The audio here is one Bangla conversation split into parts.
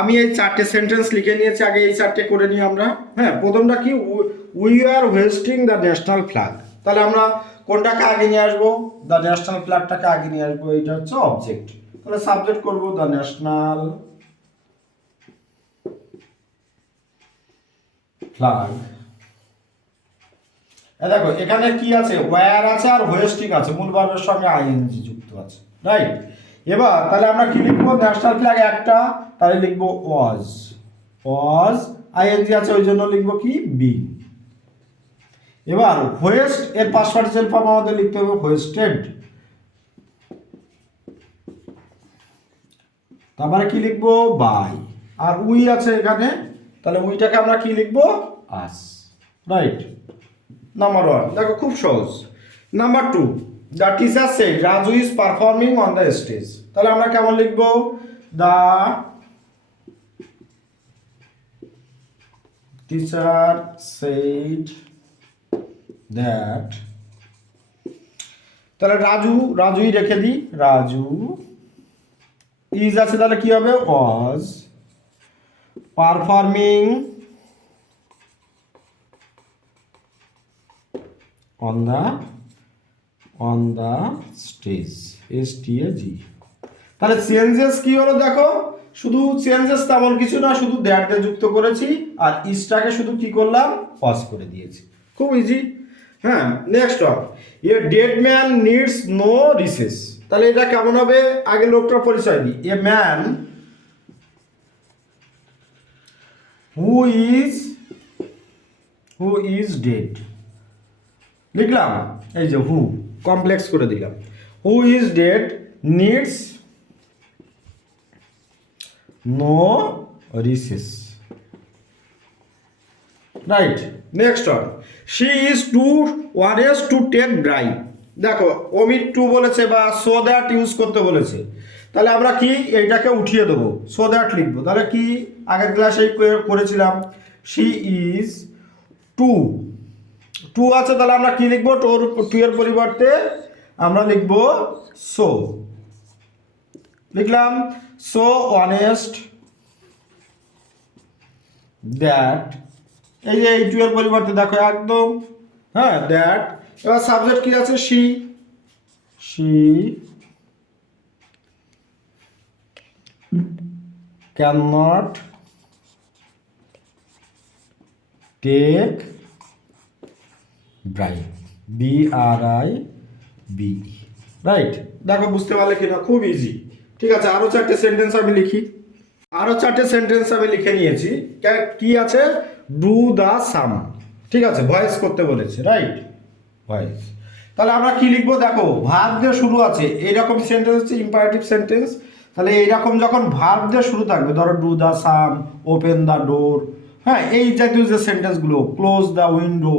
আমি এই চারটে সেন্টেন্স লিখে নিয়েছি, আগে এই চারটে করে নিই আমরা। হ্যাঁ প্রথমটা কি? We are wasting the national flag তাহলে আমরা কোনটাকে আগে নিয়ে আসব? দ্য ন্যাশনাল ফ্ল্যাগটাকে আগে নিয়ে আসব এটা হচ্ছে অবজেক্ট তাহলে সাবজেক্ট করব দ্য ন্যাশনাল ফ্ল্যাগ দেখো, এখানে কি আছে? ওয়্যার আছে আর হোয়েস্টিং আছে, মূল ভার্বের সঙ্গে আইএনজি যুক্ত আছে রাইট এবার তাহলে আমরা কি লিখব? ন্যাশনাল ফ্ল্যাগ একটা, তাহলে লিখব ওয়াজ। ওয়াজ আইএনজি আছে, ওই জন্য লিখব কি? বি এবার হোয়েস্ট, এর পাঁচ পার্টিসেল ফর্ম আমাদের লিখতে হবে হোয়েস্টেড। তারপরে কি লিখব? বাই আর উই আছে এখানে, তাহলে উইটাকে আমরা কি লিখব? আস রাইট নাম্বার ওয়ান দেখো, খুব সহজ। Number two the teacher said Raju is performing on the stage তাহলে আমরা কেমন লিখব? দ্য টিচার সেড দ্যাট তাহলে রাজু, রাজুই রেখে দিই। রাজু ইজ আছে, তাহলে কি হবে? Was performing on the on the stage. S T A G তাহলে চেঞ্জেস কি হলো দেখো? শুধু চেঞ্জেস তেমন কিছু না, শুধু দ্যাট দিয়ে যুক্ত করেছি আর ইসটাকে শুধু কি করলাম? পজ করে দিয়েছি। খুব ইজি হ্যাঁ next of a dead man needs no recess তাহলে এটা কেমন হবে? আগে লোকটার পরিচয় দিই। A man who is who is dead লিখলাম। এই যে হু কমপ্লেক্স করে দিলাম। Who is dead needs no recess right next one she is to one S to take drive দেখো ওমিট টু বলেছে বা সো দ্যাট ইউজ করতে বলেছে। তাহলে আমরা কি এইটাকে উঠিয়ে দেবো? সো দ্যাট লিখব। তাহলে কি আগের ক্লাসেই করেছিলাম? শি ইজ টু টু আছে, তাহলে আমরা কি লিখব? টোর টু এর পরিবর্তে আমরা লিখব সো লিখলাম সো অনেস্ট দ্যাট এই যে এই টু এর পরিবর্তে দেখো একদম হ্যাঁ দ্যাট এবার সাবজেক্ট কি আছে? She she can not take bright B R I B right দেখো, বুঝতে পারলে কিনা? খুব ইজি ঠিক আছে আরও চারটে সেন্টেন্স আমি লিখি। আরও চারটে সেন্টেন্স আমি লিখে নিয়েছি। কে- আছে? ডু দ্য সাম ঠিক আছে ভয়েস করতে বলেছে রাইট ভয়েস তাহলে আমরা কি লিখব? দেখো ভার্ব দিয়ে শুরু আছে, এইরকম সেন্টেন্স হচ্ছে ইম্পারেটিভ সেন্টেন্স তাহলে এইরকম যখন ভার্ব দিয়ে শুরু থাকবে, ধরো do the some open the door হ্যাঁ এই জাতীয় যে সেন্টেন্সগুলো ক্লোজ দ্য উইন্ডো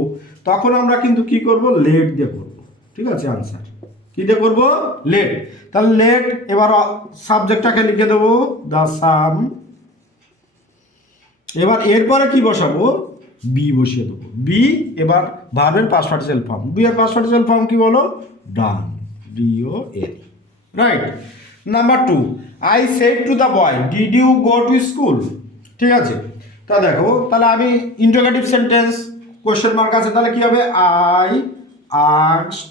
তখন আমরা কিন্তু কি করব? লেট দিয়ে করব। ঠিক আছে আনসার কি দিয়ে করব? লেট তাহলে লেট এবার সাবজেক্টটাকে লিখে দেবো দ্য সাম এবার এরপরে কি বসাবো? বি বসিয়ে দেবো। বি এবার ভার্বের পাস পার্টিসিয়াল ফর্ম বি এর পাস পার্টিসিয়াল ফর্ম কি বলো? ডান ডিও এল right number two I said to the boy did you go to school ঠিক আছে? তা দেখো, তাহলে আমি ইন্টারোগেটিভ সেন্টেন্স কোশ্চেন মার্ক আছে, তাহলে কি হবে? I asked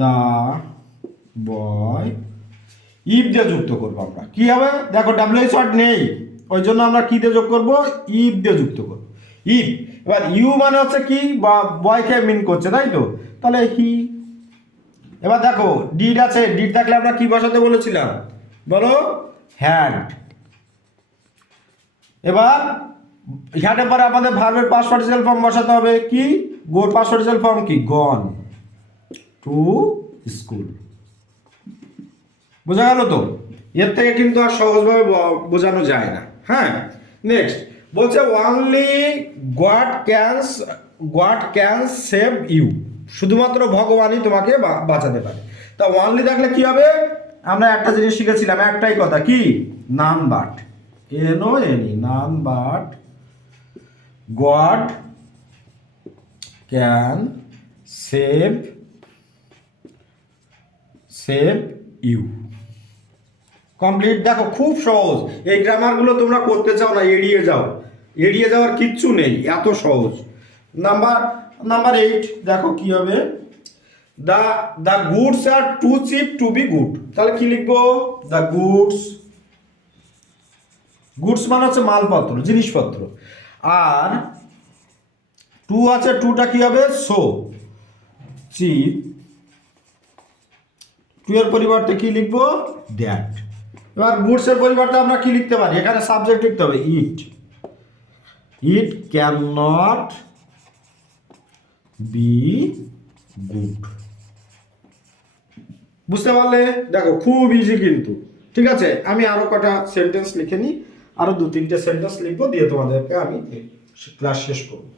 the boy if দিয়ে যুক্ত করব আমরা। কি হবে? দেখো ডাব্লিউএইচ ওয়ার্ড নেই। ওই জন্য আমরা কি দিয়ে যোগ করব? ইফ দিয়ে যুক্ত করব। ইফ এবার ইউ মানে হচ্ছে কি? বা বয়কে মিন করছে, তাই তো? তাহলে হি এবার দেখো ডিড আছে ডিড থাকলে আমরা কি বসাতে বলেছিলাম? বলো হ্যাড এবার হ্যাডের পরে আমাদের ভার্বের পাস পার্টিসিয়াল ফর্ম বসাতে হবে কি? গোর পাস পার্টিসিয়াল ফর্ম কি? গন টু স্কুল বোঝা গেল তো? এর থেকে কিন্তু আর সহজভাবে বোঝানো যায় না। হ্যাঁ? নেক্সট বলছে only God can God can save you শুধুমাত্র ভগবানই তোমাকে বাঁচাতে পারে। তা অনলি থাকলে কি হবে? আমরা একটা জিনিস শিখেছিলাম, একটাই কথা, কি? নাম but no any none but God can save save you complete দেখো, খুব সহজ। এই গ্রামারগুলো তোমরা করতে চাও না, এড়িয়ে যাও। এড়িয়ে যাওয়ার কিচ্ছু নেই, এত সহজ। নাম্বার নাম্বার এইট দেখো কি হবে। The the goods are too cheap to be good তাহলে কি লিখব? দ্য গুডস গুডস মানে হচ্ছে মালপত্র, জিনিসপত্র। আর টু আছে টুটা কি হবে? সো চিপ টু এর পরিবর্তে কি লিখব? দ্যাট এবার গুডসের পরিবর্তে আমরা কি লিখতে পারি? এখানে সাবজেক্ট লিখতে হবে it it can not be good বুঝতে পারলে? দেখো, খুব ইজি কিন্তু। ঠিক আছে? আমি আরও কটা সেন্টেন্স লিখে নিই। আরও দু তিনটে সেন্টেন্স লিখব দিয়ে তোমাদেরকে আমি ক্লাস শেষ করব।